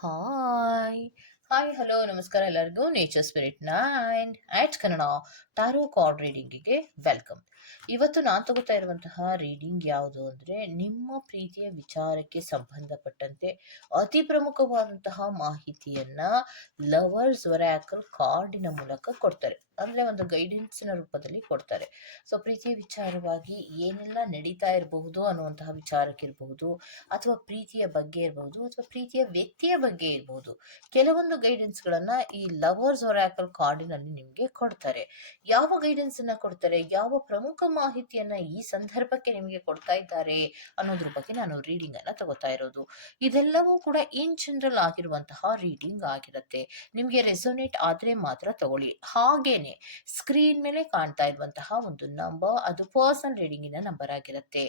Hi hi hello ನಮಸ್ಕಾರ ಎಲ್ಲರಿಗೂ nature spirit nine at Kannada tarot card ರೀಡಿಂಗಿಗೆ welcome ಇವತ್ತು ನಾನು ತಗೋತಾ ಇರುವಂತಹ ರೀಡಿಂಗ್ ಯಾವುದು ಅಂದರೆ ನಿಮ್ಮ ಪ್ರೀತಿಯ ವಿಚಾರಕ್ಕೆ ಸಂಬಂಧಪಟ್ಟಂತೆ ಅತಿ ಪ್ರಮುಖವಾದಂತಹ ಮಾಹಿತಿಯನ್ನ ಲವರ್ಸ್ ವರಾಕಲ್ ಕಾರ್ಡಿನ ಮೂಲಕ ಕೊಡ್ತಾರೆ. ಅಂದರೆ ಒಂದು ಗೈಡೆನ್ಸ್ನ ರೂಪದಲ್ಲಿ ಕೊಡ್ತಾರೆ. ಸೊ ಪ್ರೀತಿಯ ವಿಚಾರವಾಗಿ ಏನೆಲ್ಲ ನಡೀತಾ ಇರಬಹುದು ಅನ್ನುವಂತಹ ವಿಚಾರಕ್ಕಿರಬಹುದು ಅಥವಾ ಪ್ರೀತಿಯ ಬಗ್ಗೆ ಇರಬಹುದು, ಅಥವಾ ಪ್ರೀತಿಯ ವ್ಯಕ್ತಿಯ ಬಗ್ಗೆ ಇರಬಹುದು, ಕೆಲವೊಂದು ಗೈಡೆನ್ಸ್ಗಳನ್ನ ಈ ಲವರ್ಸ್ ಒರಾಕಲ್ ಕಾರ್ಡಿನಲ್ಲಿ ನಿಮಗೆ ಕೊಡ್ತಾರೆ. ಯಾವ ಗೈಡೆನ್ಸ್ ಅನ್ನ ಕೊಡ್ತಾರೆ? ಯಾವ ಪ್ರಮುಖ ಮಾಹಿತಿಯನ್ನ ಈ ಸಂದರ್ಭಕ್ಕೆ ನಿಮಗೆ ಕೊಡ್ತಾ ಇದ್ದಾರೆ ಅನ್ನೋದ್ರ ಬಗ್ಗೆ ನಾನು ರೀಡಿಂಗ್ ಅನ್ನ ತಗೋತಾ ಇರೋದು. ಇದೆಲ್ಲವೂ ಕೂಡ ಇನ್ ಜನರಲ್ ಆಗಿರುವಂತಹ ರೀಡಿಂಗ್ ಆಗಿರುತ್ತೆ. ನಿಮಗೆ ರೆಸೊನೇಟ್ ಆದ್ರೆ ಮಾತ್ರ ತಗೊಳ್ಳಿ. ಹಾಗೇನೆ ಸ್ಕ್ರೀನ್ ಮೇಲೆ ಕಾಣ್ತಾ ಇರುವಂತಹ ಒಂದು ನಂಬರ್ ಅದು ಪರ್ಸನ್ ರೀಡಿಂಗಿನ ನಂಬರ್ ಆಗಿರುತ್ತೆ.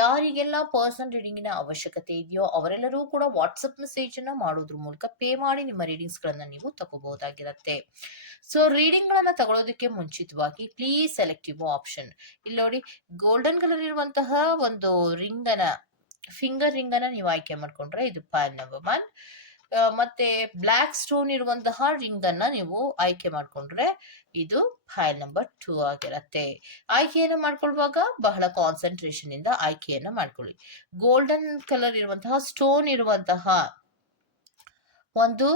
ಯಾರಿಗೆಲ್ಲ ಪರ್ಸನ್ ರೀಡಿಂಗಿನ ಅವಶ್ಯಕತೆ ಇದೆಯೋ ಅವರೆಲ್ಲರೂ ಕೂಡ ವಾಟ್ಸಪ್ ಮೆಸೇಜ್ ಅನ್ನ ಮಾಡೋದ್ರ ಮೂಲಕ ಪೇ ಮಾಡಿ ನಿಮ್ಮ ರೀಡಿಂಗ್ಸ್ ಗಳನ್ನ ನೀವು ತಗೋಬಹುದಾಗಿರುತ್ತೆ. ಸೊ ರೀಡಿಂಗ್ ಗಳನ್ನ ತಗೊಳ್ಳೋದಕ್ಕೆ ಮುಂಚಿತವಾಗಿ ಪ್ಲೀಸ್ ಸೆಲೆಕ್ಟಿವ್ ಆಪ್ಷನ್ ಇಲ್ಲಿ ನೋಡಿ ಗೋಲ್ಡನ್ ಕಲರ್ ಇರುವಂತಹ ಒಂದು ರಿಂಗ್ ಅನ್ನ ಫಿಂಗರ್ ರಿಂಗ್ ಅನ್ನ ನೀವು ಆಯ್ಕೆ ಮಾಡ್ಕೊಂಡ್ರೆ ಇದು ಪ್ಯಾನ್ ನಂಬರ್ ಒನ್ ಮತ್ತೆ ಬ್ಲ್ಯಾಕ್ ಸ್ಟೋನ್ ಇರುವಂತಹ ರಿಂಗ್ ಅನ್ನ ನೀವು ಆಯ್ಕೆ ಮಾಡ್ಕೊಂಡ್ರೆ ಇದು ಫೈಲ್ ನಂಬರ್ ಟೂ ಆಗಿರತ್ತೆ. ಆಯ್ಕೆಯನ್ನು ಮಾಡ್ಕೊಳ್ಳುವಾಗ ಬಹಳ ಕಾನ್ಸಂಟ್ರೇಷನ್ ಇಂದ ಆಯ್ಕೆಯನ್ನು ಮಾಡ್ಕೊಳ್ಳಿ. ಗೋಲ್ಡನ್ ಕಲರ್ ಇರುವಂತಹ ಸ್ಟೋನ್ ಇರುವಂತಹ ಒಂದು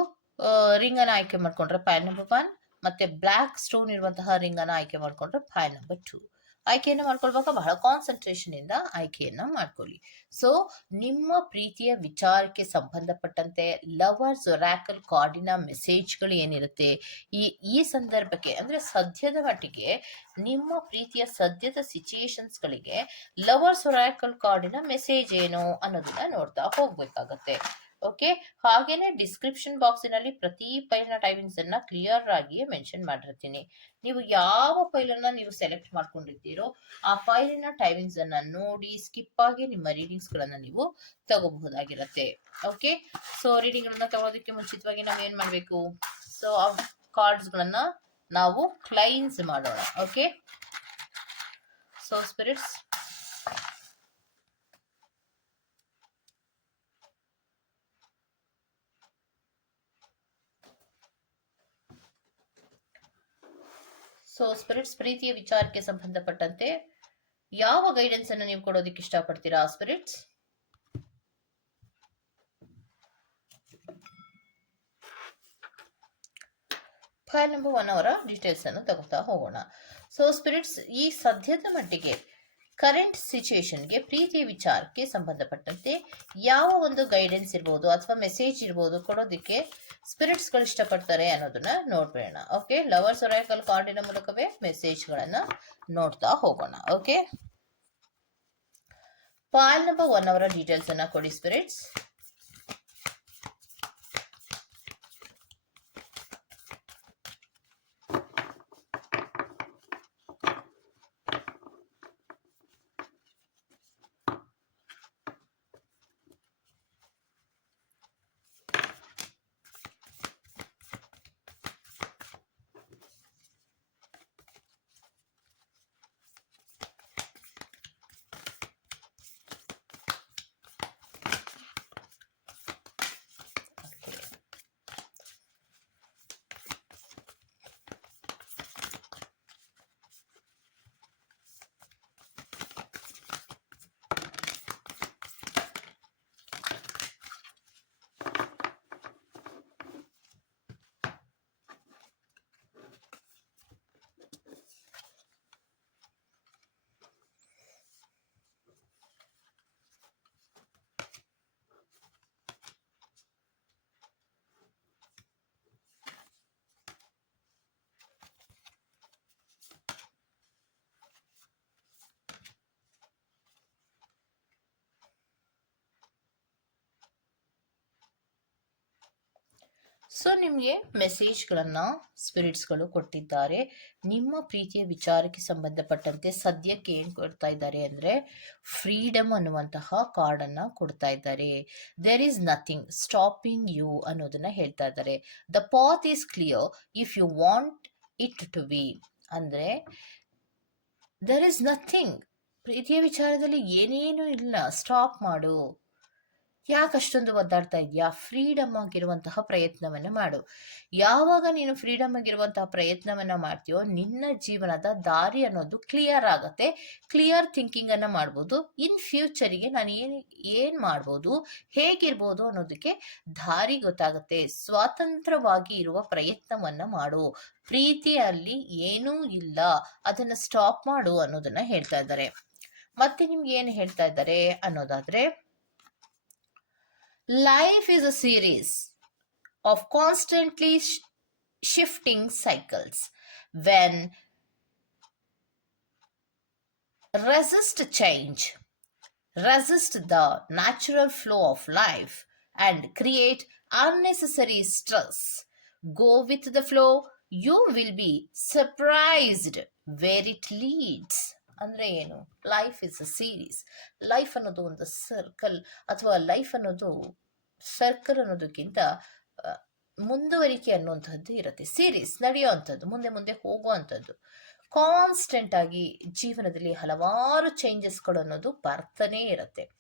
ರಿಂಗ್ ಅನ್ನ ಆಯ್ಕೆ ಮಾಡ್ಕೊಂಡ್ರೆ ಫೈಲ್ ನಂಬರ್ ಒನ್ ಮತ್ತೆ ಬ್ಲ್ಯಾಕ್ ಸ್ಟೋನ್ ಇರುವಂತಹ ರಿಂಗ್ ಅನ್ನ ಆಯ್ಕೆ ಮಾಡ್ಕೊಂಡ್ರೆ ಫೈಲ್ ನಂಬರ್ ಟೂ ಆಯ್ಕೆಯನ್ನು ಮಾಡ್ಕೊಳ್ಬೇಕು. ಬಹಳ ಕಾನ್ಸಂಟ್ರೇಷನ್ ಇಂದ ಆಯ್ಕೆಯನ್ನ ಮಾಡ್ಕೊಳ್ಳಿ. ಸೊ ನಿಮ್ಮ ಪ್ರೀತಿಯ ವಿಚಾರಕ್ಕೆ ಸಂಬಂಧಪಟ್ಟಂತೆ ಲವರ್ಸ್ ಒರಾಕಲ್ ಕಾರ್ಡಿನ ಮೆಸೇಜ್ಗಳು ಏನಿರುತ್ತೆ? ಈ ಈ ಸಂದರ್ಭಕ್ಕೆ, ಅಂದ್ರೆ ಸದ್ಯದ ಮಟ್ಟಿಗೆ ನಿಮ್ಮ ಪ್ರೀತಿಯ ಸದ್ಯದ ಸಿಚುಯೇಷನ್ಸ್ಗಳಿಗೆ ಲವರ್ಸ್ ಒರಾಕಲ್ ಕಾರ್ಡಿನ ಮೆಸೇಜ್ ಏನು ಅನ್ನೋದನ್ನ ನೋಡ್ತಾ ಹೋಗ್ಬೇಕಾಗತ್ತೆ. ಓಕೆ ಹಾಗೇನೆ ಡಿಸ್ಕ್ರಿಪ್ಷನ್ ಬಾಕ್ಸಿನಲ್ಲಿ ಪ್ರತಿ ಫೈಲ್ನ ಟೈಮಿಂಗ್ಸ್ ಅನ್ನ ಕ್ಲಿಯರ್ ಆಗಿ ಮೆನ್ಷನ್ ಮಾಡಿರ್ತೀನಿ. ನೀವು ಯಾವ ಫೈಲನ್ನ ನೀವು ಸೆಲೆಕ್ಟ್ ಮಾಡ್ಕೊಂಡಿರ್ತೀರೋ ಆ ಫೈಲಿನ ಟೈಮಿಂಗ್ಸ್ ಅನ್ನ ನೋಡಿ ಸ್ಕಿಪ್ ಆಗಿ ನಿಮ್ಮ ರೀಡಿಂಗ್ಸ್ ಗಳನ್ನ ನೀವು ತಗೋಬಹುದಾಗಿರುತ್ತೆ. ಓಕೆ ಸೊ ರೀಡಿಂಗ್ ಗಳನ್ನ ತಗೊಳೋದಕ್ಕೆ ಮುಂಚಿತವಾಗಿ ನಾವು ಏನ್ ಮಾಡ್ಬೇಕು? ಸೊ ಆ ಕಾರ್ಡ್ಸ್ ಗಳನ್ನ ನಾವು ಕ್ಲೈನ್ಸ್ ಮಾಡೋಣ. Okay so spirits so spirits ಪ್ರೀತಿಯ ವಿಚಾರಕ್ಕೆ ಸಂಬಂಧಪಟ್ಟಂತೆ ಯಾವ ಗೈಡೆನ್ಸ್ ಅನ್ನು ನೀವು ಕೊಡೋದಕ್ಕೆ ಇಷ್ಟಪಡ್ತೀರಾ ಸ್ಪಿರಿಟ್ಸ್ ಫೈಲ್ ನಂಬರ್ ಒನ್ ಅವರ ಡೀಟೇಲ್ಸ್ ಅನ್ನು ತಗೋತಾ ಹೋಗೋಣ. ಸೊ ಸ್ಪಿರಿಟ್ಸ್ ಈ ಸದ್ಯದ ಮಟ್ಟಿಗೆ ಕರೆಂಟ್ ಸಿಚುಯೇಷನ್ಗೆ ಪ್ರೀತಿ ವಿಚಾರಕ್ಕೆ ಸಂಬಂಧಪಟ್ಟಂತೆ ಯಾವ ಒಂದು ಗೈಡೆನ್ಸ್ ಇರ್ಬೋದು ಅಥವಾ ಮೆಸೇಜ್ ಇರ್ಬೋದು ಕೊಡೋದಕ್ಕೆ ಸ್ಪಿರಿಟ್ಸ್ಗಳು ಇಷ್ಟಪಡ್ತಾರೆ ಅನ್ನೋದನ್ನ ನೋಡ್ಬೇಡ ಓಕೆ ಲವರ್ಸ್ ಒರಾಕಲ್ ಕಾರ್ಡಿನ ಮೂಲಕವೇ ಮೆಸೇಜ್ಗಳನ್ನ ನೋಡ್ತಾ ಹೋಗೋಣ. ಓಕೆ ಪಾಲ್ ನಂಬರ್ ಒನ್ ಅವರ ಡೀಟೇಲ್ಸ್ ಅನ್ನ ಕೊಡಿ ಸ್ಪಿರಿಟ್ಸ್ ಸೊ, ನಿಮಗೆ ಮೆಸೇಜ್ಗಳನ್ನು ಸ್ಪಿರಿಟ್ಸ್ಗಳು ಕೊಟ್ಟಿದ್ದಾರೆ. ನಿಮ್ಮ ಪ್ರೀತಿಯ ವಿಚಾರಕ್ಕೆ ಸಂಬಂಧಪಟ್ಟಂತೆ ಸದ್ಯಕ್ಕೆ ಏನು ಕೊಡ್ತಾ ಇದ್ದಾರೆ ಅಂದರೆ ಫ್ರೀಡಮ್ ಅನ್ನುವಂತಹ ಕಾರ್ಡನ್ನು ಕೊಡ್ತಾ ಇದ್ದಾರೆ. There is nothing stopping you ಅನ್ನೋದನ್ನ ಹೇಳ್ತಾ ಇದ್ದಾರೆ. The path is clear if you want it to be ಅಂದರೆ ದರ್ ಈಸ್ ನಥಿಂಗ್ ಪ್ರೀತಿಯ ವಿಚಾರದಲ್ಲಿ ಏನೇನು ಇಲ್ಲ. ಸ್ಟಾಪ್ ಮಾಡು. ಯಾಕೆ ಅಷ್ಟೊಂದು ಒದ್ದಾಡ್ತಾ ಇದೆಯಾ ಫ್ರೀಡಮ್ ಆಗಿರುವಂತಹ ಪ್ರಯತ್ನವನ್ನು ಮಾಡು. ಯಾವಾಗ ನೀನು ಫ್ರೀಡಮ್ ಆಗಿರುವಂತಹ ಪ್ರಯತ್ನವನ್ನ ಮಾಡ್ತೀಯೋ, ನಿನ್ನ ಜೀವನದ ದಾರಿ ಅನ್ನೋದು ಕ್ಲಿಯರ್ ಆಗತ್ತೆ. ಕ್ಲಿಯರ್ ಥಿಂಕಿಂಗ್ ಅನ್ನ ಮಾಡ್ಬೋದು. ಇನ್ ಫ್ಯೂಚರಿಗೆ ನಾನು ಏನು ಏನು ಮಾಡ್ಬೋದು, ಹೇಗಿರ್ಬೋದು ಅನ್ನೋದಕ್ಕೆ ದಾರಿ ಗೊತ್ತಾಗುತ್ತೆ. ಸ್ವಾತಂತ್ರ್ಯವಾಗಿ ಇರುವ ಪ್ರಯತ್ನವನ್ನ ಮಾಡು. ಪ್ರೀತಿಯಲ್ಲಿ ಏನೂ ಇಲ್ಲ. ಅದನ್ನ ಸ್ಟಾಪ್ ಮಾಡು ಅನ್ನೋದನ್ನ ಹೇಳ್ತಾ ಇದ್ದಾರೆ. ಮತ್ತೆ ನಿಮ್ಗೆ ಏನು ಹೇಳ್ತಾ ಇದ್ದಾರೆ ಅನ್ನೋದಾದ್ರೆ Life is a series of constantly sh- shifting cycles. When resist change, resist the natural flow of life, and create unnecessary stress. Go with the flow, you will be surprised where it leads. ಅಂದ್ರೆ ಏನು? Life is a series life ಅನ್ನೋದು ಒಂದು circle ಅಥವಾ life ಅನ್ನೋದು circle ಅನ್ನೋದಕ್ಕಿಂತ ಮುಂದುವರಿಕೆ ಅನ್ನುವಂಥದ್ದು ಇರುತ್ತೆ. ಸೀರೀಸ್ ನಡೆಯುವಂಥದ್ದು ಮುಂದೆ ಮುಂದೆ ಹೋಗುವಂಥದ್ದು ಕಾನ್ಸ್ಟೆಂಟ್ ಆಗಿ ಜೀವನದಲ್ಲಿ ಹಲವಾರು ಚೇಂಜಸ್ಗಳು ಅನ್ನೋದು ಬರ್ತಾನೆ ಇರುತ್ತೆ.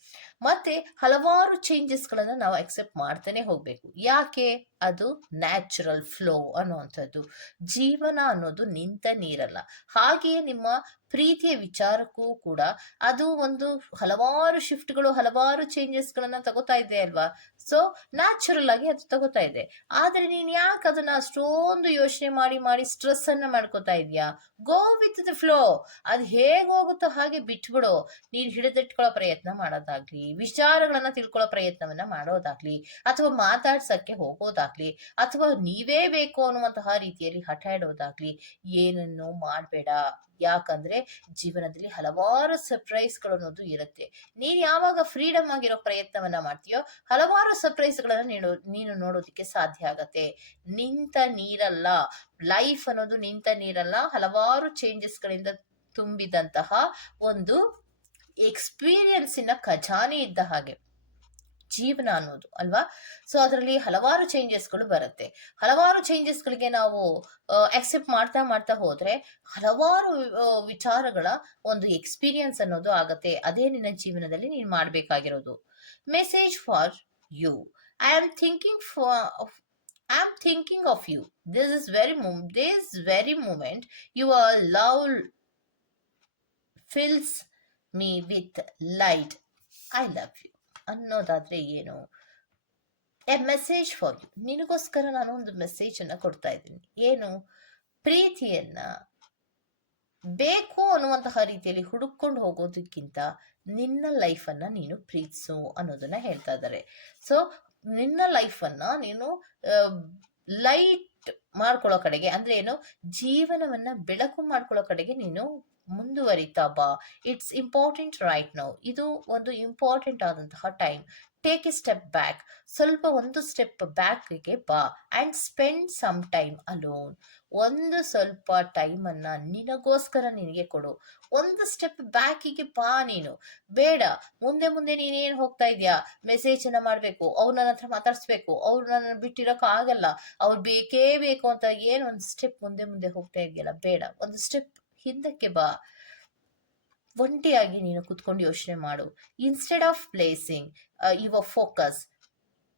ಮತ್ತೆ ಹಲವಾರು ಚೇಂಜಸ್ಗಳನ್ನು ನಾವು ಅಕ್ಸೆಪ್ಟ್ ಮಾಡ್ತಾನೆ ಹೋಗ್ಬೇಕು. ಯಾಕೆ? ಅದು ನ್ಯಾಚುರಲ್ ಫ್ಲೋ ಅನ್ನುವಂಥದ್ದು. ಜೀವನ ಅನ್ನೋದು ನಿಂತ ನೀರಲ್ಲ. ಹಾಗೆಯೇ ನಿಮ್ಮ ಪ್ರೀತಿಯ ವಿಚಾರಕ್ಕೂ ಕೂಡ ಅದು ಒಂದು ಹಲವಾರು ಶಿಫ್ಟ್ಗಳು ಹಲವಾರು ಚೇಂಜಸ್ಗಳನ್ನ ತಗೋತಾ ಇದೆ ಅಲ್ವಾ? ಸೊ ನ್ಯಾಚುರಲ್ ಆಗಿ ಅದು ತಗೋತಾ ಇದೆ. ಆದ್ರೆ ನೀನ್ ಯಾಕೆ ಅದನ್ನ ಅಷ್ಟೊಂದು ಯೋಚನೆ ಮಾಡಿ ಮಾಡಿ ಸ್ಟ್ರೆಸ್ ಅನ್ನ ಮಾಡ್ಕೋತಾ ಇದೀಯಾ? ಗೋ ವಿತ್ ದ ಫ್ಲೋ ಅದು ಹೇಗ್ ಹೋಗುತ್ತೋ ಹಾಗೆ ಬಿಟ್ಬಿಡು. ನೀನ್ ಹಿಡಿದಿಟ್ಕೊಳ್ಳೋ ಪ್ರಯತ್ನ ಮಾಡೋದಾಗ್ಲಿ, ವಿಚಾರಗಳನ್ನ ತಿಳ್ಕೊಳ್ಳೋ ಪ್ರಯತ್ನವನ್ನ ಮಾಡೋದಾಗ್ಲಿ, ಅಥವಾ ಮಾತಾಡ್ಸಕ್ಕೆ ಹೋಗೋದಾಗ್ಲಿ, ಅಥವಾ ನೀವೇ ಬೇಕು ಅನ್ನುವಂತಹ ರೀತಿಯಲ್ಲಿ ಹಠ ಇಡೋದಾಗ್ಲಿ, ಏನನ್ನು ಮಾಡಬೇಡ. ಯಾಕಂದ್ರೆ ಜೀವನದಲ್ಲಿ ಹಲವಾರು ಸರ್ಪ್ರೈಸ್ಗಳು ಅನ್ನೋದು ಇರುತ್ತೆ. ನೀನ್ ಯಾವಾಗ ಫ್ರೀಡಮ್ ಆಗಿರೋ ಪ್ರಯತ್ನವನ್ನ ಮಾಡ್ತೀಯೋ ಹಲವಾರು ಸರ್ಪ್ರೈಸ್ಗಳನ್ನ ನೀನು ನೀನು ನೋಡೋದಕ್ಕೆ ಸಾಧ್ಯ ಆಗತ್ತೆ. ನಿಂತ ನೀರಲ್ಲ ಲೈಫ್ ಅನ್ನೋದು ನಿಂತ ನೀರಲ್ಲ, ಹಲವಾರು ಚೇಂಜಸ್ಗಳಿಂದ ತುಂಬಿದಂತಹ ಒಂದು ಎಕ್ಸ್ಪೀರಿಯನ್ಸಿನ ಖಜಾನೆ ಇದ್ದ ಹಾಗೆ. ಜೀವನ ಅನ್ನೋದು, ಅಲ್ವಾ? ಸೊ ಅದರಲ್ಲಿ ಹಲವಾರು ಚೇಂಜಸ್ಗಳು ಬರುತ್ತೆ. ಹಲವಾರು ಚೇಂಜಸ್ಗಳಿಗೆ ನಾವು ಅಕ್ಸೆಪ್ಟ್ ಮಾಡ್ತಾ ಮಾಡ್ತಾ ಹೋದ್ರೆ ಹಲವಾರು ವಿಚಾರಗಳ ಒಂದು ಎಕ್ಸ್ಪೀರಿಯನ್ಸ್ ಅನ್ನೋದು ಆಗತ್ತೆ. ಅದೇ ನಿನ್ನ ಜೀವನದಲ್ಲಿ ನೀನು ಮಾಡಬೇಕಾಗಿರೋದು. Message for you I am thinking for I am thinking of you this is very this very moment you are love fills me with light I love you ಅನ್ನೋದಾದ್ರೆ ಏನು? ಎ ಮೆಸೇಜ್ ಫಾರ್ ಯು ನಿನಗೋಸ್ಕರ ನಾನು ಒಂದು message ಅನ್ನ ಕೊಡ್ತಾ ಇದ್ದೀನಿ. ಏನು? ಪ್ರೀತಿಯನ್ನ ಬೇಕು ಅನ್ನುವಂತಹ ರೀತಿಯಲ್ಲಿ ಹುಡುಕೊಂಡು ಹೋಗೋದಕ್ಕಿಂತ ನಿನ್ನ ಲೈಫನ್ನು ನೀನು ಪ್ರೀತಿಸು ಅನ್ನೋದನ್ನ ಹೇಳ್ತಾ ಇದ್ದಾರೆ. ಸೊ ನಿನ್ನ ಲೈಫನ್ನು ನೀನು ಲೈಟ್ ಮಾಡ್ಕೊಳ್ಳೋ ಕಡೆಗೆ ಅಂದ್ರೆ ಏನು? ಜೀವನವನ್ನ ಬೆಳಕು ಮಾಡ್ಕೊಳ್ಳೋ ಕಡೆಗೆ ನೀನು ಮುಂದುವರಿತಾ ಬಾ ಇಟ್ಸ್ ಇಂಪಾರ್ಟೆಂಟ್ ರೈಟ್ ನೌ ಇದು ಒಂದು ಇಂಪಾರ್ಟೆಂಟ್ ಆದಂತಹ time take a step back ಸ್ವಲ್ಪ ಒಂದು ಸ್ಟೆಪ್ ಬ್ಯಾಕ್ಗೆ ಬಾ and spend some time alone ಒಂದು ಸ್ವಲ್ಪ ಟೈಮ್ ಅನ್ನ ನಿನಗೋಸ್ಕರ ನಿನಗೆ ಕೊಡು. ಒಂದು ಸ್ಟೆಪ್ ಬ್ಯಾಕಿಗೆ ಬಾ ನೀನು. ಬೇಡ. ಮುಂದೆ ಮುಂದೆ ನೀನೇನ್ ಹೋಗ್ತಾ ಇದೆಯಾ? ಮೆಸೇಜ್ ಅನ್ನ ಮಾಡ್ಬೇಕು. ಅವ್ರು ನನ್ನ ಹತ್ರ ಮಾತಾಡಿಸ್ಬೇಕು. ಅವ್ರು ನನ್ನ ಬಿಟ್ಟಿರೋಕ್ಕಾಗಲ್ಲ ಆಗಲ್ಲ. ಅವ್ರು ಬೇಕೇ ಬೇಕು ಅಂತ ಏನು ಒಂದು ಸ್ಟೆಪ್ ಮುಂದೆ ಮುಂದೆ ಹೋಗ್ತಾ ಇದೆಯಲ್ಲ, ಬೇಡ. ಒಂದು ಸ್ಟೆಪ್ ಹಿಂದಕ್ಕೆ ಬಾ. ಒಂಟಿಯಾಗಿ ನೀನು ಕುತ್ಕೊಂಡು ಯೋಚನೆ ಮಾಡು. Instead of placing your focus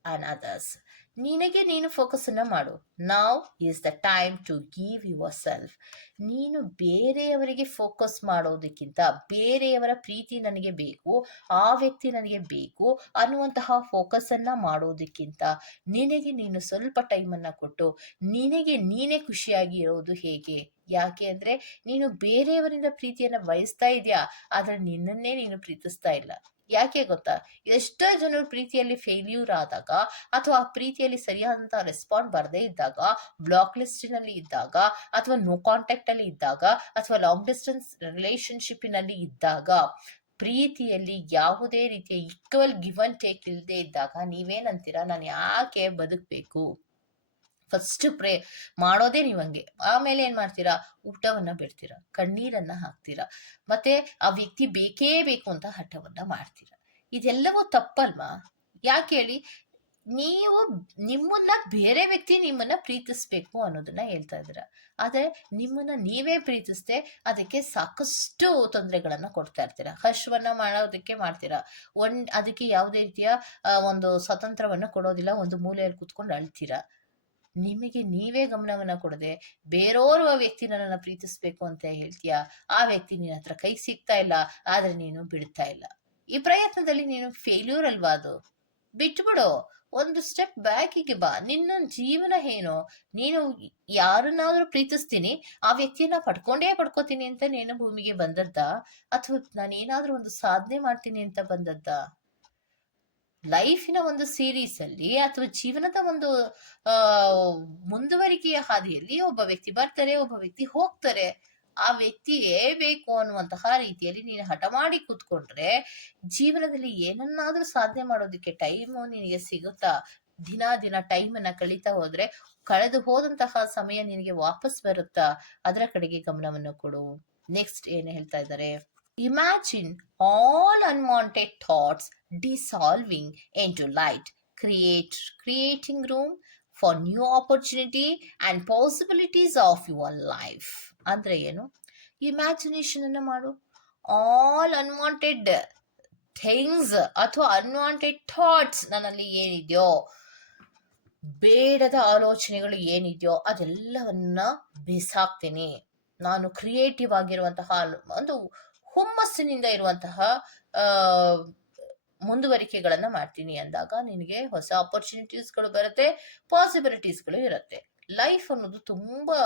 on others ನಿನಗೆ ನೀನು ಫೋಕಸ್ ಅನ್ನ ಮಾಡು. Now is the time to give yourself ನೀನು ಬೇರೆಯವರಿಗೆ ಫೋಕಸ್ ಮಾಡೋದಕ್ಕಿಂತ ಬೇರೆಯವರ ಪ್ರೀತಿ ನನಗೆ ಬೇಕು, ಆ ವ್ಯಕ್ತಿ ನನಗೆ ಬೇಕು ಅನ್ನುವಂತಹ ಫೋಕಸ್ ಅನ್ನ ಮಾಡೋದಕ್ಕಿಂತ ನಿನಗೆ ನೀನು ಸ್ವಲ್ಪ ಟೈಮನ್ನು ಕೊಟ್ಟು, ನಿನಗೆ ನೀನೇ ಖುಷಿಯಾಗಿ ಇರೋದು ಹೇಗೆ? ಯಾಕೆ ಅಂದ್ರೆ ನೀನು ಬೇರೆಯವರಿಂದ ಪ್ರೀತಿಯನ್ನ ಬಯಸ್ತಾ ಇದೆಯಾ, ಆದ್ರೆ ನಿನ್ನನ್ನೇ ನೀನು ಪ್ರೀತಿಸ್ತಾ ಇಲ್ಲ. ಯಾಕೆ ಗೊತ್ತಾ? ಎಷ್ಟೋ ಜನರು ಪ್ರೀತಿಯಲ್ಲಿ ಫೇಲ್ಯೂರ್ ಆದಾಗ ಅಥವಾ ಆ ಪ್ರೀತಿಯಲ್ಲಿ ಸರಿಯಾದಂತ ರೆಸ್ಪಾಂಡ್ ಬರದೇ ಇದ್ದಾಗ ಬ್ಲಾಕ್ ಲಿಸ್ಟಿನಲ್ಲಿ ಇದ್ದಾಗ, ಅಥವಾ ನೋ ಕಾಂಟ್ಯಾಕ್ಟ್ ಅಲ್ಲಿ ಇದ್ದಾಗ, ಅಥವಾ ಲಾಂಗ್ ಡಿಸ್ಟೆನ್ಸ್ ರಿಲೇಶನ್ಶಿಪ್ಪಿನಲ್ಲಿ ಇದ್ದಾಗ, ಪ್ರೀತಿಯಲ್ಲಿ ಯಾವುದೇ ರೀತಿಯ ಈಕ್ವಲ್ ಗಿವನ್ ಟೇಕ್ ಇಲ್ಲದೆ ಇದ್ದಾಗ ನೀವೇನಂತೀರಾ? ನಾನು ಯಾಕೆ ಬದುಕಬೇಕು? ಫಸ್ಟ್ ಪ್ರೇ ಮಾಡೋದೇ ನೀವು ಹಂಗೆ. ಆಮೇಲೆ ಏನ್ ಮಾಡ್ತೀರಾ? ಊಟವನ್ನ ಬಿಡ್ತೀರಾ? ಕಣ್ಣೀರನ್ನ ಹಾಕ್ತೀರಾ? ಮತ್ತೆ ಆ ವ್ಯಕ್ತಿ ಬೇಕೇ ಬೇಕು ಅಂತ ಹಠವನ್ನ ಮಾಡ್ತೀರಾ? ಇದೆಲ್ಲವೂ ತಪ್ಪಲ್ವಾ? ಯಾಕೆ ಹೇಳಿ? ನೀವು ನಿಮ್ಮನ್ನ ಬೇರೆ ವ್ಯಕ್ತಿ ನಿಮ್ಮನ್ನ ಪ್ರೀತಿಸ್ಬೇಕು ಅನ್ನೋದನ್ನ ಹೇಳ್ತಾ ಇದ್ದೀರಾ. ಆದ್ರೆ ನಿಮ್ಮನ್ನ ನೀವೇ ಪ್ರೀತಿಸದೆ ಅದಕ್ಕೆ ಸಾಕಷ್ಟು ತೊಂದರೆಗಳನ್ನ ಕೊಡ್ತಾ ಇರ್ತೀರ? ಹರ್ಷವನ್ನ ಮಾಡೋದಕ್ಕೆ ಮಾಡ್ತೀರಾ? ಒನ್ ಅದಕ್ಕೆ ಯಾವುದೇ ರೀತಿಯ ಒಂದು ಸ್ವತಂತ್ರವನ್ನ ಕೊಡೋದಿಲ್ಲ, ಒಂದು ಮೂಲೆಯಲ್ಲಿ ಕುತ್ಕೊಂಡು ಅಳ್ತೀರಾ? ನಿಮಗೆ ನೀವೇ ಗಮನವನ್ನ ಕೊಡದೆ ಬೇರೋರ್ವ ವ್ಯಕ್ತಿ ನನ್ನನ್ನು ಪ್ರೀತಿಸ್ಬೇಕು ಅಂತ ಹೇಳ್ತೀಯಾ? ಆ ವ್ಯಕ್ತಿ ನಿನ್ನ ಹತ್ರ ಕೈ ಸಿಗ್ತಾ ಇಲ್ಲ, ಆದ್ರೆ ನೀನು ಬಿಡ್ತಾ ಇಲ್ಲ. ಈ ಪ್ರಯತ್ನದಲ್ಲಿ ನೀನು ಫೇಲ್ಯೂರ್ ಅಲ್ವಾ ಅದು? ಬಿಟ್ಬಿಡು. ಒಂದು ಸ್ಟೆಪ್ ಬ್ಯಾಕಿಗೆ ಬಾ. ನಿನ್ನ ಜೀವನ ಏನು? ನೀನು ಯಾರನ್ನಾದ್ರೂ ಪ್ರೀತಿಸ್ತೀನಿ, ಆ ವ್ಯಕ್ತಿಯನ್ನ ಪಡ್ಕೊಂಡೇ ಪಡ್ಕೋತೀನಿ ಅಂತ ನೀನು ಭೂಮಿಗೆ ಬಂದದ್ದ? ಅಥವಾ ನಾನೇನಾದ್ರೂ ಒಂದು ಸಾಧನೆ ಮಾಡ್ತೀನಿ ಅಂತ ಬಂದದ್ದ? ಲೈಫಿನ ಒಂದು ಸೀರೀಸ್ ಅಲ್ಲಿ ಅಥವಾ ಜೀವನದ ಒಂದು ಮುಂದುವರಿಕೆಯ ಹಾದಿಯಲ್ಲಿ ಒಬ್ಬ ವ್ಯಕ್ತಿ ಬರ್ತಾರೆ, ಒಬ್ಬ ವ್ಯಕ್ತಿ ಹೋಗ್ತಾರೆ. ಆ ವ್ಯಕ್ತಿಯೇ ಬೇಕು ಅನ್ನುವಂತಹ ರೀತಿಯಲ್ಲಿ ನೀನು ಹಠ ಮಾಡಿ ಕೂತ್ಕೊಂಡ್ರೆ ಜೀವನದಲ್ಲಿ ಏನನ್ನಾದ್ರೂ ಸಾಧನೆ ಮಾಡೋದಕ್ಕೆ ಟೈಮು ನಿನಗೆ ಸಿಗುತ್ತಾ? ದಿನ ದಿನ ಟೈಮ್ ಅನ್ನ ಕಳೀತಾ ಹೋದ್ರೆ ಕಳೆದು ಹೋದಂತಹ ಸಮಯ ನಿನಗೆ ವಾಪಸ್ ಬರುತ್ತಾ? ಅದರ ಕಡೆಗೆ ಗಮನವನ್ನು ಕೊಡು. ನೆಕ್ಸ್ಟ್ ಏನು ಹೇಳ್ತಾ ಇದ್ದಾರೆ? Imagine all unwanted thoughts dissolving into light. Create, creating room for new opportunity and possibilities of your life. ಅಂದ್ರೆ ಏನು? ಇಮ್ಯಾಜಿನೇಷನ್ ಅನ್ನ ಮಾಡು. ಆಲ್ ಅನ್ವಾಂಟೆಡ್ ಥಿಂಗ್ಸ್ ಅಥವಾ ಅನ್ವಾಂಟೆಡ್ ಥಾಟ್ಸ್ ನನ್ನಲ್ಲಿ ಏನಿದೆಯೋ, ಬೇಡದ ಆಲೋಚನೆಗಳು ಏನಿದೆಯೋ ಅದೆಲ್ಲವನ್ನ ಬಿಸಾಕ್ತೀನಿ. ನಾನು ಕ್ರಿಯೇಟಿವ್ ಆಗಿರುವಂತಹ, ಒಂದು ಹುಮ್ಮಸ್ಸಿನಿಂದ ಇರುವಂತಹ ಮುಂದುವರಿಕೆಗಳನ್ನ ಮಾಡ್ತೀನಿ ಅಂದಾಗ ನಿನಗೆ ಹೊಸ ಆಪರ್ಚುನಿಟೀಸ್ಗಳು ಬರುತ್ತೆ ಪಾಸಿಬಿಲಿಟೀಸ್ಗಳು ಇರುತ್ತೆ. ಲೈಫ್ ಅನ್ನೋದು ತುಂಬಾ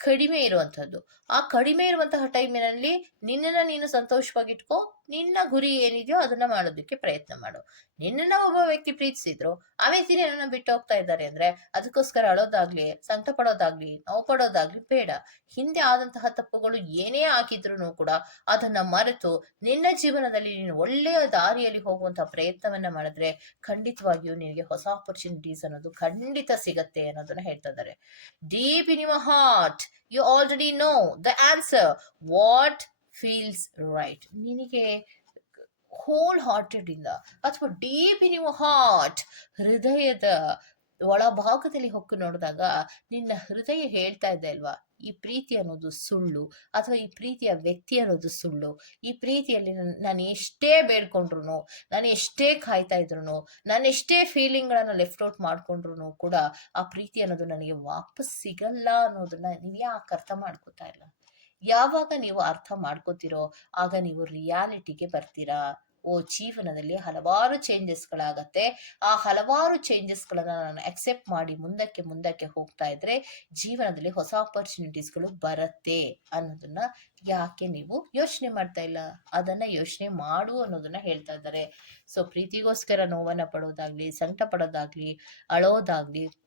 ಕಡಿಮೆ ಇರುವಂತಹದ್ದು. ಆ ಕಡಿಮೆ ಇರುವಂತಹ ಟೈಮಿನಲ್ಲಿ ನಿನ್ನನ್ನ ನೀನು ಸಂತೋಷವಾಗಿಟ್ಕೋ ನಿನ್ನ ಗುರಿ ಏನಿದೆಯೋ ಅದನ್ನ ಮಾಡೋದಕ್ಕೆ ಪ್ರಯತ್ನ ಮಾಡು. ನಿನ್ನನ್ನ ಒಬ್ಬ ವ್ಯಕ್ತಿ ಪ್ರೀತಿಸಿದ್ರು, ಆ ವ್ಯಕ್ತಿ ಬಿಟ್ಟು ಹೋಗ್ತಾ ಇದ್ದಾರೆ ಅಂದ್ರೆ ಅದಕ್ಕೋಸ್ಕರ ಅಳೋದಾಗ್ಲಿ, ಸಂಕಟ ಪಡೋದಾಗ್ಲಿ, ನೋವು ಪಡೋದಾಗ್ಲಿ ಬೇಡ. ಹಿಂದೆ ಆದಂತಹ ತಪ್ಪುಗಳು ಏನೇ ಆಗಿದ್ರು ಕೂಡ ಅದನ್ನ ಮರೆತು ನಿನ್ನ ಜೀವನದಲ್ಲಿ ನೀನು ಒಳ್ಳೆಯ ದಾರಿಯಲ್ಲಿ ಹೋಗುವಂತಹ ಪ್ರಯತ್ನವನ್ನ ಮಾಡಿದ್ರೆ ಖಂಡಿತವಾಗಿಯೂ ನಿನಗೆ ಹೊಸ ಆಪರ್ಚುನಿಟೀಸ್ ಅನ್ನೋದು ಖಂಡಿತ ಸಿಗತ್ತೆ ಅನ್ನೋದನ್ನ ಹೇಳ್ತಾ ಇದ್ದಾರೆ. Deep in your heart you already know the answer what feels right ನಿನಗೆ ಹೋಲ್ ಹಾರ್ಟೆಡ್ ಇಂದ ಅಥವಾ ಡೀಪ್ ಇನ್ ಯುವ ಹಾರ್ಟ್ ಹೃದಯದ ಒಳಭಾಗದಲ್ಲಿ ಹೊಕ್ಕು ನೋಡಿದಾಗ ನಿನ್ನ ಹೃದಯ ಹೇಳ್ತಾ ಇದೆ ಅಲ್ವಾ? ಈ ಪ್ರೀತಿ ಅನ್ನೋದು ಸುಳ್ಳು ಅಥವಾ ಈ ಪ್ರೀತಿಯ ವ್ಯಕ್ತಿ ಅನ್ನೋದು ಸುಳ್ಳು. ಈ ಪ್ರೀತಿಯಲ್ಲಿ ನನ್- ಎಷ್ಟೇ ಬೇಡ್ಕೊಂಡ್ರು ನಾನು ಎಷ್ಟೇ ಕಾಯ್ತಾ ಇದ್ರು ನಾನು ಎಷ್ಟೇ ಫೀಲಿಂಗ್ಗಳನ್ನು ಲೆಫ್ಟ್ ಔಟ್ ಮಾಡ್ಕೊಂಡ್ರು ಕೂಡ ಆ ಪ್ರೀತಿ ಅನ್ನೋದು ನನಗೆ ವಾಪಸ್ ಸಿಗಲ್ಲ ಅನ್ನೋದನ್ನ ನೀವು ಯಾಕೆ ಅರ್ಥ ಮಾಡ್ಕೋತಾ ಇಲ್ಲ? ಯಾವಾಗ ನೀವು ಅರ್ಥ ಮಾಡ್ಕೋತಿರೋ, ಆಗ ನೀವು ರಿಯಾಲಿಟಿಗೆ ಬರ್ತೀರಾ. ಓ, ಜೀವನದಲ್ಲಿ ಹಲವಾರು ಚೇಂಜಸ್ಗಳಾಗತ್ತೆ ಆ ಹಲವಾರು ಚೇಂಜಸ್ಗಳನ್ನ ನಾನು ಅಕ್ಸೆಪ್ಟ್ ಮಾಡಿ ಮುಂದಕ್ಕೆ ಮುಂದಕ್ಕೆ ಹೋಗ್ತಾ ಇದ್ರೆ ಜೀವನದಲ್ಲಿ ಹೊಸ ಆಪರ್ಚುನಿಟೀಸ್ಗಳು ಬರತ್ತೆ ಅನ್ನೋದನ್ನ ಯಾಕೆ ನೀವು ಯೋಚನೆ ಮಾಡ್ತಾ ಇಲ್ಲ? ಅದನ್ನ ಯೋಚನೆ ಮಾಡು ಅನ್ನೋದನ್ನ ಹೇಳ್ತಾ ಇದ್ದಾರೆ. ಸೊ ಪ್ರೀತಿಗೋಸ್ಕರ ನೋವನ್ನ ಪಡೋದಾಗ್ಲಿ, ಸಂಕಟ ಪಡೋದಾಗ್ಲಿ, ಅಳೋದಾಗ್ಲಿ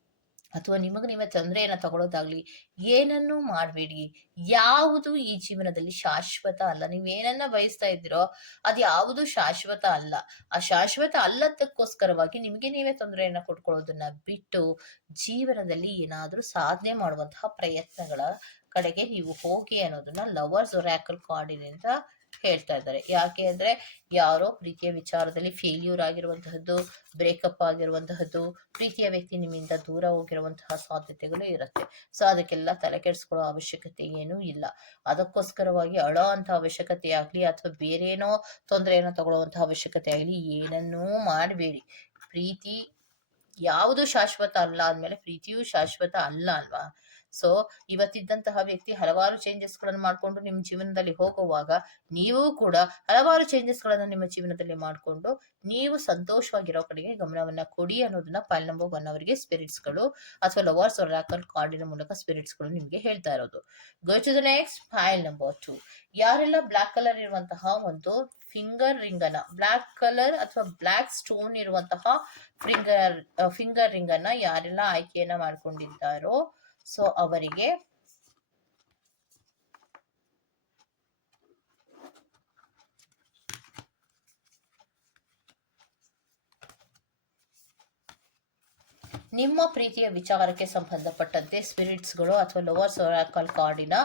ಅಥವಾ ನಿಮಗೆ ನೀವೇ ತೊಂದರೆಯನ್ನ ತಗೊಳೋದಾಗ್ಲಿ ಏನನ್ನು ಮಾಡಬೇಡಿ. ಯಾವುದು ಈ ಜೀವನದಲ್ಲಿ ಶಾಶ್ವತ ಅಲ್ಲ. ನೀವೇನನ್ನ ಬಯಸ್ತಾ ಇದ್ದೀರೋ ಅದು ಯಾವುದು ಶಾಶ್ವತ ಅಲ್ಲ. ಆ ಶಾಶ್ವತ ಅಲ್ಲದಕ್ಕೋಸ್ಕರವಾಗಿ ನಿಮಗೆ ನೀವೇ ತೊಂದರೆಯನ್ನ ಕೊಟ್ಕೊಳ್ಳೋದನ್ನ ಬಿಟ್ಟು ಜೀವನದಲ್ಲಿ ಏನಾದ್ರೂ ಸಾಧನೆ ಮಾಡುವಂತಹ ಪ್ರಯತ್ನಗಳ ಕಡೆಗೆ ನೀವು ಹೋಗಿ ಅನ್ನೋದನ್ನ ಲವರ್ಸ್ ಒರಾಕಲ್ ಕಾರ್ಡಿನಿಂದ ಹೇಳ್ತಾ ಇದ್ದಾರೆ. ಯಾಕೆ ಅಂದ್ರೆ ಯಾರೋ ಪ್ರೀತಿಯ ವಿಚಾರದಲ್ಲಿ ಫೇಲ್ಯೂರ್ ಆಗಿರುವಂತಹದ್ದು ಬ್ರೇಕಪ್ ಆಗಿರುವಂತಹದ್ದು, ಪ್ರೀತಿಯ ವ್ಯಕ್ತಿ ನಿಮ್ಮಿಂದ ದೂರ ಹೋಗಿರುವಂತಹ ಸಾಧ್ಯತೆಗಳು ಇರುತ್ತೆ. ಸೊ ಅದಕ್ಕೆಲ್ಲ ತಲೆ ಕೆಡಿಸ್ಕೊಳ್ಳೋ ಅವಶ್ಯಕತೆ ಏನೂ ಇಲ್ಲ. ಅದಕ್ಕೋಸ್ಕರವಾಗಿ ಅಳೋ ಅಂತ ಅವಶ್ಯಕತೆ ಆಗ್ಲಿ ಅಥವಾ ಬೇರೇನೋ ತೊಂದರೆಯನ್ನು ತಗೊಳ್ಳುವಂತಹ ಅವಶ್ಯಕತೆ ಆಗಲಿ ಏನನ್ನೂ ಮಾಡಬೇಡಿ. ಪ್ರೀತಿ ಯಾವುದು ಶಾಶ್ವತ ಅಲ್ಲ ಅಂದ್ಮೇಲೆ ಪ್ರೀತಿಯೂ ಶಾಶ್ವತ ಅಲ್ಲ ಅಲ್ವಾ? ಸೊ ಇವತ್ತಿದ್ದಂತಹ ವ್ಯಕ್ತಿ ಹಲವಾರು ಚೇಂಜಸ್ಗಳನ್ನು ಮಾಡ್ಕೊಂಡು ನಿಮ್ಮ ಜೀವನದಲ್ಲಿ ಹೋಗುವಾಗ ನೀವು ಕೂಡ ಹಲವಾರು ಚೇಂಜಸ್ಗಳನ್ನು ನಿಮ್ಮ ಜೀವನದಲ್ಲಿ ಮಾಡಿಕೊಂಡು ನೀವು ಸಂತೋಷವಾಗಿರೋ ಕಡೆಗೆ ಗಮನವನ್ನ ಕೊಡಿ ಅನ್ನೋದನ್ನ ಫೈಲ್ ನಂಬರ್ ಒನ್ ಅವರಿಗೆ ಸ್ಪಿರಿಟ್ಸ್ಗಳು ಅಥವಾ ಲವರ್ಸ್ ಒರಾಕಲ್ ಕಾರ್ಡಿನ ಮೂಲಕ ಸ್ಪಿರಿಟ್ಸ್ಗಳು ನಿಮ್ಗೆ ಹೇಳ್ತಾ ಇರೋದು. Go to the next pile number two ಯಾರೆಲ್ಲ ಬ್ಲಾಕ್ ಕಲರ್ ಇರುವಂತಹ ಒಂದು ಫಿಂಗರ್ ರಿಂಗ್ ಅನ್ನ ಬ್ಲಾಕ್ ಕಲರ್ ಅಥವಾ ಬ್ಲಾಕ್ ಸ್ಟೋನ್ ಇರುವಂತಹ ಫಿಂಗರ್ ಫಿಂಗರ್ ರಿಂಗ್ ಅನ್ನ ಯಾರೆಲ್ಲ ಆಯ್ಕೆಯನ್ನ ಮಾಡ್ಕೊಂಡಿದ್ದಾರೋ ಸೊ ಅವರಿಗೆ ನಿಮ್ಮ ಪ್ರೀತಿಯ ವಿಚಾರಕ್ಕೆ ಸಂಬಂಧಪಟ್ಟಂತೆ ಸ್ಪಿರಿಟ್ಸ್ಗಳು ಅಥವಾ ಲೋವರ್ ಸೊರಾಕಲ್ ಕಾರ್ಡಿನ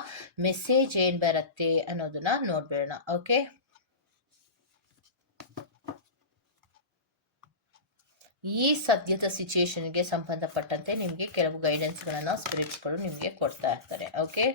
ಮೆಸೇಜ್ ಏನು ಬರುತ್ತೆ ಅನ್ನೋದನ್ನ ನೋಡ್ಬೇಡ ಓಕೆ ಈ ಸದ್ಯದ ಸಿಚುಯೇಷನ್ಗೆ ಸಂಬಂಧಪಟ್ಟಂತೆ ನಿಮಗೆ ಕೆಲವು ಗೈಡೆನ್ಸ್ಗಳನ್ನು ಸ್ಪಿರಿಟ್ಸ್ಗಳು ನಿಮಗೆ ಕೊಡ್ತಾ ಇರ್ತಾರೆ ಓಕೆ ಓಕೆ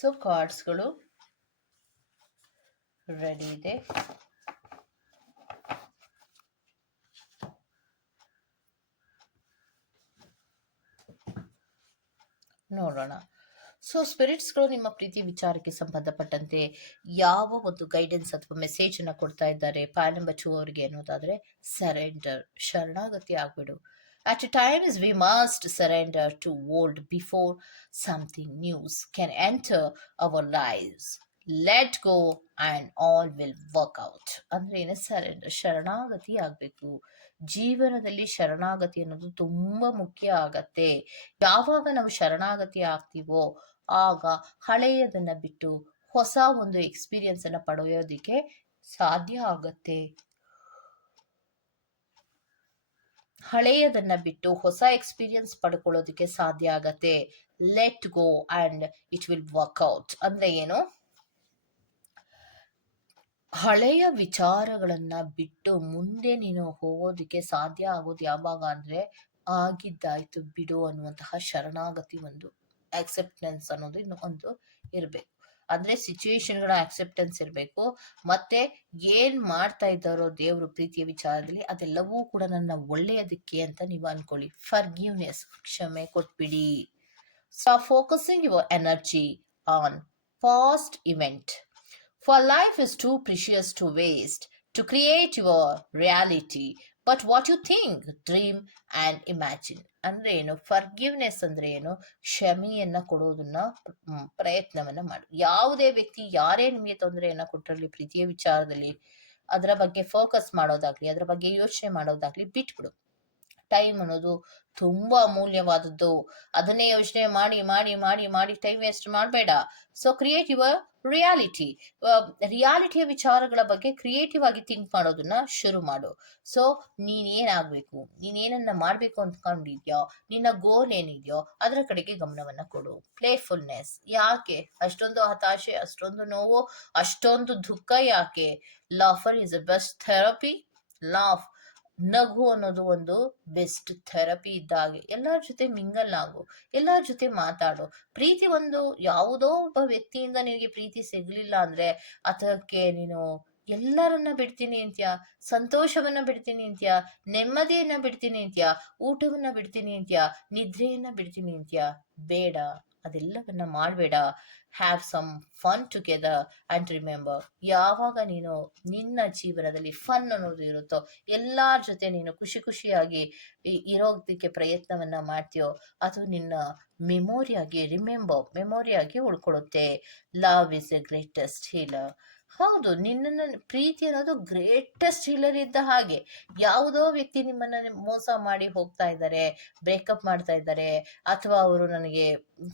ಸೊ ಕಾರ್ಡ್ಸ್ಗಳು ರೆಡಿ ಇದೆ. ನೋಡೋಣ. ಸೊ ಸ್ಪಿರಿಟ್ಸ್ಗಳು ನಿಮ್ಮ ಪ್ರೀತಿ ವಿಚಾರಕ್ಕೆ ಸಂಬಂಧಪಟ್ಟಂತೆ ಯಾವ ಒಂದು ಗೈಡೆನ್ಸ್ ಅಥವಾ ಮೆಸೇಜ್ ಅನ್ನ ಕೊಡ್ತಾ ಇದ್ದಾರೆ? ಅವರಿಗೆ ಅನ್ನೋದಾದ್ರೆ ಸರೆಂಡರ್ ಶರಣಾಗತಿ ಆಗ್ಬಿಡು. At times, we must surrender to old before something new can enter our lives. Let go and all will out. ಅಂದ್ರೆ ಏನು ಸರೆಂಡರ್ ಶರಣಾಗತಿ ಆಗಬೇಕು ಜೀವನದಲ್ಲಿ ಶರಣಾಗತಿ ಅನ್ನೋದು ತುಂಬ ಮುಖ್ಯ ಆಗತ್ತೆ ಯಾವಾಗ ನಾವು ಶರಣಾಗತಿ ಆಗ್ತೀವೋ ಆಗ ಹಳೆಯದನ್ನ ಬಿಟ್ಟು ಹೊಸ ಒಂದು ಎಕ್ಸ್ಪೀರಿಯನ್ಸನ್ನು ಪಡೆಯೋದಕ್ಕೆ ಸಾಧ್ಯ ಆಗತ್ತೆ ಹಳೆಯದನ್ನ ಬಿಟ್ಟು ಹೊಸ ಎಕ್ಸ್ಪೀರಿಯನ್ಸ್ ಪಡ್ಕೊಳ್ಳೋದಕ್ಕೆ ಸಾಧ್ಯ ಆಗತ್ತೆ. Let go and it will work out ಅಂದ್ರೆ ಏನು? ಹಳೆಯ ವಿಚಾರಗಳನ್ನ ಬಿಟ್ಟು ಮುಂದೆ ನೀನು ಹೋಗೋದಕ್ಕೆ ಸಾಧ್ಯ ಆಗೋದು ಯಾವಾಗ ಅಂದ್ರೆ ಆಗಿದ್ದಾಯ್ತು ಬಿಡು ಅನ್ನುವಂತಹ ಶರಣಾಗತಿ ಒಂದು ಆಕ್ಸೆಪ್ಟೆನ್ಸ್ ಅನ್ನೋದು ಇನ್ನು ಒಂದು ಇರಬೇಕು. ಅಂದ್ರೆ ಸಿಚುವೇಶನ್ಗಳ ಆಕ್ಸೆಪ್ಟೆನ್ಸ್ ಇರಬೇಕು. ಮತ್ತೆ ಏನ್ ಮಾಡ್ತಾ ಇದ್ದಾರೋ ದೇವರು ಪ್ರೀತಿಯ ವಿಚಾರದಲ್ಲಿ ಅದೆಲ್ಲವೂ ಕೂಡ ನನ್ನ ಒಳ್ಳೆಯದಕ್ಕೆ ಅಂತ ನೀವು ಅನ್ಕೊಳ್ಳಿ. ಫರ್ಗಿವ್ನೆಸ್ ಕ್ಷಮೆ ಕೊಟ್ಬಿಡಿ. So focusing your energy on past event for life is too precious to waste to create your reality but what you think dream and imagine ಅಂದ್ರೆ ಏನು? ಫರ್ಗಿವ್ನೆಸ್ ಅಂದ್ರೆ ಏನು? ಕ್ಷಮೆಯನ್ನ ಕೊಡೋದನ್ನ ಪ್ರಯತ್ನವನ್ನು ಮಾಡು. ಯಾವುದೇ ವ್ಯಕ್ತಿ ಯಾರೇ ನಿಮಗೆ ತೊಂದರೆಯನ್ನ ಕೊಟ್ಟರಲ್ಲಿ ಪ್ರೀತಿಯ ವಿಚಾರದಲ್ಲಿ, ಅದರ ಬಗ್ಗೆ ಫೋಕಸ್ ಮಾಡೋದಾಗ್ಲಿ, ಅದರ ಬಗ್ಗೆ ಯೋಚನೆ ಮಾಡೋದಾಗ್ಲಿ ಬಿಟ್ಬಿಡು. ಟೈಮ್ ಅನ್ನೋದು ತುಂಬಾ ಅಮೂಲ್ಯವಾದದ್ದು. ಅದನ್ನೇ ಯೋಚನೆ ಮಾಡಿ ಮಾಡಿ ಮಾಡಿ ಮಾಡಿ ಟೈಮ್ ವೇಸ್ಟ್ ಮಾಡಬೇಡ. ಸೊ ಕ್ರಿಯೇಟಿವ್ ರಿಯಾಲಿಟಿ ರಿಯಾಲಿಟಿಯ ವಿಚಾರಗಳ ಬಗ್ಗೆ ಕ್ರಿಯೇಟಿವ್ ಆಗಿ ಥಿಂಕ್ ಮಾಡೋದನ್ನ ಶುರು ಮಾಡು. ಸೊ ನೀನೇನಾಗಬೇಕು? ನೀನೇನನ್ನ ಮಾಡಬೇಕು ಅಂದ್ಕೊಂಡಿದ್ಯೋ? ನಿನ್ನ ಗೋಲ್ ಏನಿದೆಯೋ? ಅದರ ಕಡೆಗೆ ಗಮನವನ್ನ ಕೊಡು. ಪ್ಲೇಫುಲ್ನೆಸ್ ಯಾಕೆ? ಅಷ್ಟೊಂದು ಹತಾಶೆ, ಅಷ್ಟೊಂದು ನೋವು, ಅಷ್ಟೊಂದು ದುಃಖ ಯಾಕೆ? Laughter is a best therapy laugh ನಗು ಅನ್ನೋದು ಒಂದು ಬೆಸ್ಟ್ ಥೆರಪಿ ಇದ್ದಾಗೆ. ಎಲ್ಲರ ಜೊತೆ ಮಿಂಗಲ್ ಆಗು, ಎಲ್ಲರ ಜೊತೆ ಮಾತಾಡು. ಪ್ರೀತಿ ಒಂದು ಯಾವುದೋ ಒಬ್ಬ ವ್ಯಕ್ತಿಯಿಂದ ನಿನಗೆ ಪ್ರೀತಿ ಸಿಗ್ಲಿಲ್ಲ ಅಂದ್ರೆ ಅದಕ್ಕೆ ನೀನು ಎಲ್ಲರನ್ನ ಬಿಡ್ತೀನಿ ಅಂತ್ಯ? ಸಂತೋಷವನ್ನ ಬಿಡ್ತೀನಿ ಅಂತ್ಯ? ನೆಮ್ಮದಿಯನ್ನ ಬಿಡ್ತೀನಿ ಅಂತ್ಯ? ಊಟವನ್ನ ಬಿಡ್ತೀನಿ ಅಂತ್ಯ? ನಿದ್ರೆಯನ್ನ ಬಿಡ್ತೀನಿ ಅಂತ್ಯ? ಬೇಡ. ಅದೆಲ್ಲವನ್ನ ಮಾಡಬೇಡ. Have some fun together and remember ಯಾವಾಗ ನೀನು ನಿನ್ನ ಜೀವನದಲ್ಲಿ ಫನ್ ಅನ್ನೋದು ಇರುತ್ತೋ, ಎಲ್ಲರ ಜೊತೆ ನೀನು ಖುಷಿ ಖುಷಿಯಾಗಿ ಇರೋದಕ್ಕೆ ಪ್ರಯತ್ನವನ್ನ ಮಾಡ್ತೀಯೋ, ಅದು ನಿನ್ನ ಮೆಮೊರಿಯಾಗಿ ರಿಮೆಂಬರ್ ಮೆಮೊರಿಯಾಗಿ ಉಳ್ಕೊಳ್ಳುತ್ತೆ love is a greatest healer ಹೌದು, ನಿನ್ನನ್ನು ಪ್ರೀತಿ ಅನ್ನೋದು ಗ್ರೇಟೆಸ್ಟ್ ಹೀಲರ್ ಇದ್ದ ಹಾಗೆ. ಯಾವುದೋ ವ್ಯಕ್ತಿ ನಿಮ್ಮನ್ನ ಮೋಸ ಮಾಡಿ ಹೋಗ್ತಾ ಇದ್ದಾರೆ ಬ್ರೇಕಪ್ ಮಾಡ್ತಾ ಇದ್ದಾರೆ, ಅಥವಾ ಅವರು ನನಗೆ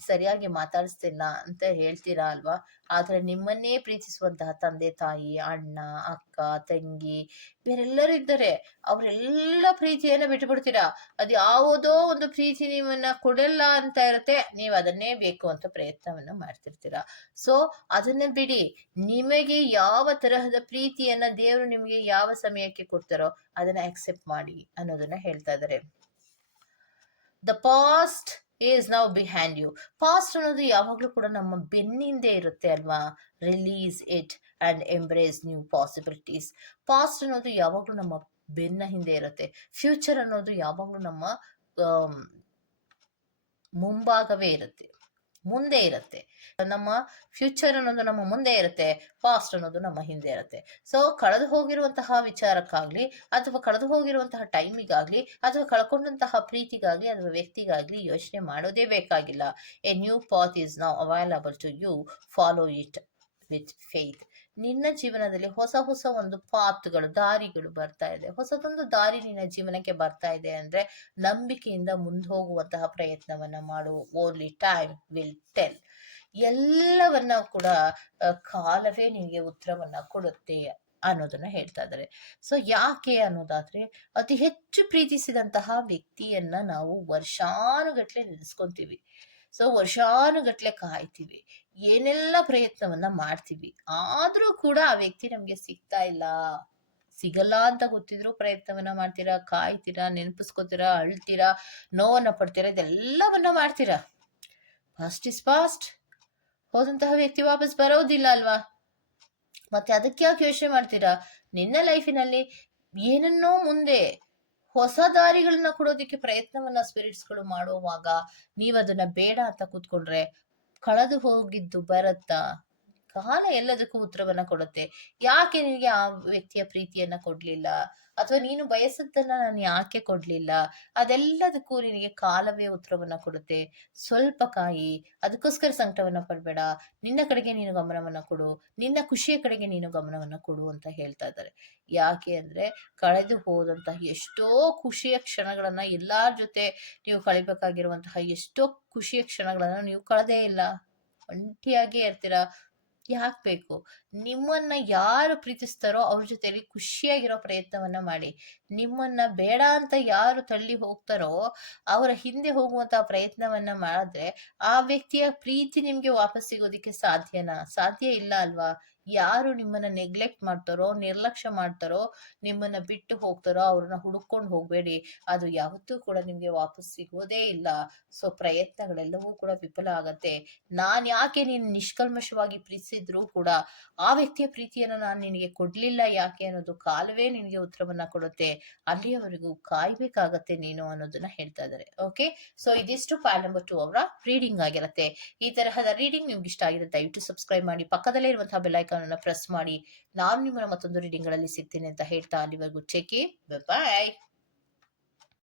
ಸರಿಯಾಗಿ ಮಾತಾಡಿಸ್ತಿಲ್ಲ ಅಂತ ಹೇಳ್ತೀರಾ ಅಲ್ವಾ? ಆದ್ರೆ ನಿಮ್ಮನ್ನೇ ಪ್ರೀತಿಸುವಂತಹ ತಂದೆ, ತಾಯಿ, ಅಣ್ಣ, ಅಕ್ಕ, ತಂಗಿ ಬೇರೆಲ್ಲರೂ ಇದ್ದಾರೆ. ಅವರೆಲ್ಲ ಪ್ರೀತಿಯನ್ನ ಬಿಟ್ಬಿಡ್ತೀರಾ ಅದು ಯಾವುದೋ ಒಂದು ಪ್ರೀತಿ ನಿಮ್ಮನ್ನ ಕೊಡಲ್ಲ ಅಂತ ಇರುತ್ತೆ. ನೀವು ಅದನ್ನೇ ಬೇಕು ಅಂತ ಪ್ರಯತ್ನವನ್ನ ಮಾಡ್ತಿರ್ತೀರಾ. ಸೊ ಅದನ್ನ ಬಿಡಿ. ನಿಮಗೆ ಯಾವ ತರಹದ ಪ್ರೀತಿಯನ್ನ ದೇವರು ನಿಮಗೆ ಯಾವ ಸಮಯಕ್ಕೆ ಕೊಡ್ತಾರೋ ಅದನ್ನ ಅಕ್ಸೆಪ್ಟ್ ಮಾಡಿ ಅನ್ನೋದನ್ನ ಹೇಳ್ತಾ ಇದ್ದಾರೆ. The past is now behind you past ಅನ್ನೋದು ಯಾವಾಗಲೂ ಕೂಡ ನಮ್ಮ ಬೆನ್ನಿಂದೆ ಇರುತ್ತೆ ಅಲ್ವಾ? Release it and embrace new possibilities past ಅನ್ನೋದು ಯಾವಾಗಲೂ ನಮ್ಮ ಬೆನ್ನ ಹಿಂದೆ ಇರುತ್ತೆ. ಫ್ಯೂಚರ್ ಅನ್ನೋದು ಯಾವಾಗಲೂ ನಮ್ಮ ಆಮ್, ಮುಂಭಾಗವೇ ಇರುತ್ತೆ. ಮುಂದೆ ಇರುತ್ತೆ. ನಮ್ಮ ಫ್ಯೂಚರ್ ಅನ್ನೋದು ನಮ್ಮ ಮುಂದೆ ಇರುತ್ತೆ ಪಾಸ್ಟ್ ಅನ್ನೋದು ನಮ್ಮ ಹಿಂದೆ ಇರುತ್ತೆ. ಸೊ ಕಳೆದು ಹೋಗಿರುವಂತಹ ವಿಚಾರಕ್ಕಾಗ್ಲಿ, ಅಥವಾ ಕಳೆದು ಹೋಗಿರುವಂತಹ ಟೈಮಿಗಾಗ್ಲಿ ಅಥವಾ ಕಳ್ಕೊಂಡಂತಹ ಪ್ರೀತಿಗಾಗ್ಲಿ, ಅಥವಾ ವ್ಯಕ್ತಿಗಾಗ್ಲಿ ಯೋಚನೆ ಮಾಡೋದೇ ಬೇಕಾಗಿಲ್ಲ. A new path is now available to you follow it with faith ನಿನ್ನ ಜೀವನದಲ್ಲಿ ಹೊಸ ಹೊಸ ಒಂದು ಪಾತ್ಗಳು ದಾರಿಗಳು ಬರ್ತಾ ಇದೆ. ಹೊಸದೊಂದು ದಾರಿ ನಿನ್ನ ಜೀವನಕ್ಕೆ ಬರ್ತಾ ಇದೆ ಅಂದ್ರೆ ನಂಬಿಕೆಯಿಂದ ಮುಂದೆ ಹೋಗುವಂತಹ ಪ್ರಯತ್ನವನ್ನ ಮಾಡು. ಓನ್ಲಿ ಟೈಮ್ ವಿಲ್ ಟೆಲ್ ಎಲ್ಲವನ್ನ ಕೂಡ ಕಾಲವೇ ನಿನಗೆ ಉತ್ತರವನ್ನ ಕೊಡುತ್ತೆ ಅನ್ನೋದನ್ನ ಹೇಳ್ತಾ ಇದ್ದಾರೆ. ಸೊ ಯಾಕೆ ಅನ್ನೋದಾದ್ರೆ, ಅತಿ ಹೆಚ್ಚು ಪ್ರೀತಿಸಿದಂತಹ ವ್ಯಕ್ತಿಯನ್ನ ನಾವು ವರ್ಷಾನುಗಟ್ಲೆ ನೆನೆಸ್ಕೊಂತೀವಿ. ಸೊ, ವರ್ಷಾನುಗಟ್ಲೆ ಕಾಯ್ತೀವಿ. ಏನೆಲ್ಲ ಪ್ರಯತ್ನವನ್ನ ಮಾಡ್ತೀವಿ. ಆದ್ರೂ ಕೂಡ ಆ ವ್ಯಕ್ತಿ ನಮ್ಗೆ ಸಿಗ್ತಾ ಇಲ್ಲ. ಸಿಗಲ್ಲ ಅಂತ ಗೊತ್ತಿದ್ರು ಪ್ರಯತ್ನವನ್ನ ಮಾಡ್ತೀರಾ? ಕಾಯ್ತೀರಾ? ನೆನಪಿಸ್ಕೋತೀರಾ? ಅಳ್ತೀರಾ? ನೋವನ್ನ ಪಡ್ತೀರಾ? ಇದೆಲ್ಲವನ್ನ ಮಾಡ್ತೀರಾ? ಫಾಸ್ಟ್ ಇಸ್ ಫಾಸ್ಟ್ ಹೋದಂತಹ ವ್ಯಕ್ತಿ ವಾಪಸ್ ಬರೋದಿಲ್ಲ ಅಲ್ವಾ? ಮತ್ತೆ ಅದಕ್ಕೆ ಯಾಕೆ ಯೋಚನೆ ಮಾಡ್ತೀರಾ? ನಿನ್ನ ಲೈಫಿನಲ್ಲಿ ಏನನ್ನೋ ಮುಂದೆ ಹೊಸ ದಾರಿಗಳನ್ನ ಕೊಡೋದಕ್ಕೆ ಪ್ರಯತ್ನವನ್ನ ಸ್ಪಿರಿಟ್ಸ್ಗಳು ಮಾಡುವಾಗ ನೀವು ಅದನ್ನ ಬೇಡ ಅಂತ ಕೂತ್ಕೊಂಡ್ರೆ ಕಳೆದು ಹೋಗಿದ್ದು ಬರತ್ತಾ? ಕಾಲ ಎಲ್ಲದಕ್ಕೂ ಉತ್ತರವನ್ನ ಕೊಡುತ್ತೆ. ಯಾಕೆ ನಿನಗೆ ಆ ವ್ಯಕ್ತಿಯ ಪ್ರೀತಿಯನ್ನ ಕೊಡ್ಲಿಲ್ಲ? ಅಥವಾ ನೀನು ಬಯಸದ್ದನ್ನ ನಾನು ಯಾಕೆ ಕೊಡ್ಲಿಲ್ಲ? ಅದೆಲ್ಲದಕ್ಕೂ ನಿನಗೆ ಕಾಲವೇ ಉತ್ತರವನ್ನ ಕೊಡುತ್ತೆ. ಸ್ವಲ್ಪ ಕಾಯಿ, ಅದಕ್ಕೋಸ್ಕರ ಸಂಕಟವನ್ನ ಪಡ್ಬೇಡ. ನಿನ್ನ ಕಡೆಗೆ ನೀನು ಗಮನವನ್ನ ಕೊಡು. ನಿನ್ನ ಖುಷಿಯ ಕಡೆಗೆ ನೀನು ಗಮನವನ್ನ ಕೊಡು ಅಂತ ಹೇಳ್ತಾ ಇದ್ದಾರೆ. ಯಾಕೆ ಅಂದ್ರೆ ಕಳೆದು ಹೋದಂತಹ ಎಷ್ಟೋ ಖುಷಿಯ ಕ್ಷಣಗಳನ್ನ ಎಲ್ಲಾರ ಜೊತೆ ನೀವು ಕಳಿಬೇಕಾಗಿರುವಂತಹ ಎಷ್ಟೋ ಖುಷಿಯ ಕ್ಷಣಗಳನ್ನ ನೀವು ಕಳೆದೇ ಇಲ್ಲ. ಒಂಟಿಯಾಗಿ ಇರ್ತೀರಾ? ಯಾಕೆ ಬೇಕು ನಿಮ್ಮನ್ನ ಯಾರು ಪ್ರೀತಿಸ್ತಾರೋ ಅವ್ರ ಜೊತೆಲಿ ಖುಷಿಯಾಗಿರೋ ಪ್ರಯತ್ನವನ್ನ ಮಾಡಿ. ನಿಮ್ಮನ್ನ ಬೇಡ ಅಂತ ಯಾರು ತಳ್ಳಿ ಹೋಗ್ತಾರೋ ಅವರ ಹಿಂದೆ ಹೋಗುವಂತ ಪ್ರಯತ್ನವನ್ನ ಮಾಡಿದ್ರೆ ಆ ವ್ಯಕ್ತಿಯ ಪ್ರೀತಿ ನಿಮ್ಗೆ ವಾಪಸ್ ಸಿಗೋದಿಕ್ಕೆ ಸಾಧ್ಯನಾ? ಸಾಧ್ಯ ಇಲ್ಲ ಅಲ್ವಾ? ಯಾರು ನಿಮ್ಮನ್ನ ನೆಗ್ಲೆಕ್ಟ್ ಮಾಡ್ತಾರೋ, ನಿರ್ಲಕ್ಷ್ಯ ಮಾಡ್ತಾರೋ, ನಿಮ್ಮನ್ನ ಬಿಟ್ಟು ಹೋಗ್ತಾರೋ, ಅವ್ರನ್ನ ಹುಡುಕೊಂಡು ಹೋಗ್ಬೇಡಿ. ಅದು ಯಾವತ್ತೂ ಕೂಡ ನಿಮ್ಗೆ ವಾಪಸ್ ಸಿಗೋದೇ ಇಲ್ಲ. ಸೊ ಪ್ರಯತ್ನಗಳೆಲ್ಲವೂ ಕೂಡ ವಿಫಲ ಆಗತ್ತೆ. ನಾನ್ ಯಾಕೆ ನೀನು ನಿಷ್ಕಲ್ಮಶವಾಗಿ ಪ್ರೀತಿಸಿದ್ರೂ ಕೂಡ, ಆ ವ್ಯಕ್ತಿಯ ಪ್ರೀತಿಯನ್ನ ನಾನು ನಿನಗೆ ಕೊಡ್ಲಿಲ್ಲ ಯಾಕೆ ಅನ್ನೋದು ಕಾಲವೇ ನಿನಗೆ ಉತ್ತರವನ್ನ ಕೊಡುತ್ತೆ. ಅಲ್ಲಿಯವರೆಗೂ ಕಾಯ್ಬೇಕಾಗತ್ತೆ ನೀನು ಅನ್ನೋದನ್ನ ಹೇಳ್ತಾ ಇದ್ದಾರೆ. ಓಕೆ ಸೊ ಇದಿಷ್ಟು ಫೈಲ್ ನಂಬರ್ ಟು ಅವರ ರೀಡಿಂಗ್ ಆಗಿರುತ್ತೆ. ಈ ತರಹದ ರೀಡಿಂಗ್ ನಿಮ್ಗೆ ಇಷ್ಟ ಆಗಿದೆ ದಯವಿಟ್ಟು ಸಬ್ಸ್ಕ್ರೈಬ್ ಮಾಡಿ. ಪಕ್ಕದಲ್ಲೇ ಇರುವಂತಹ ಬೆಲ್ಲೈಕಾನ್ ಅನ್ನ ಪ್ರೆಸ್ ಮಾಡಿ ನಾನು ನಿಮ್ಮನ್ನ ಮತ್ತೊಂದು ರೀಡಿಂಗ್ಗಳಲ್ಲಿ ಸಿಗ್ತೀನಿ ಅಂತ ಹೇಳ್ತಾ ಅಲ್ಲಿವರೆಗೂ ಚೆಕ್ ಬಾಯ್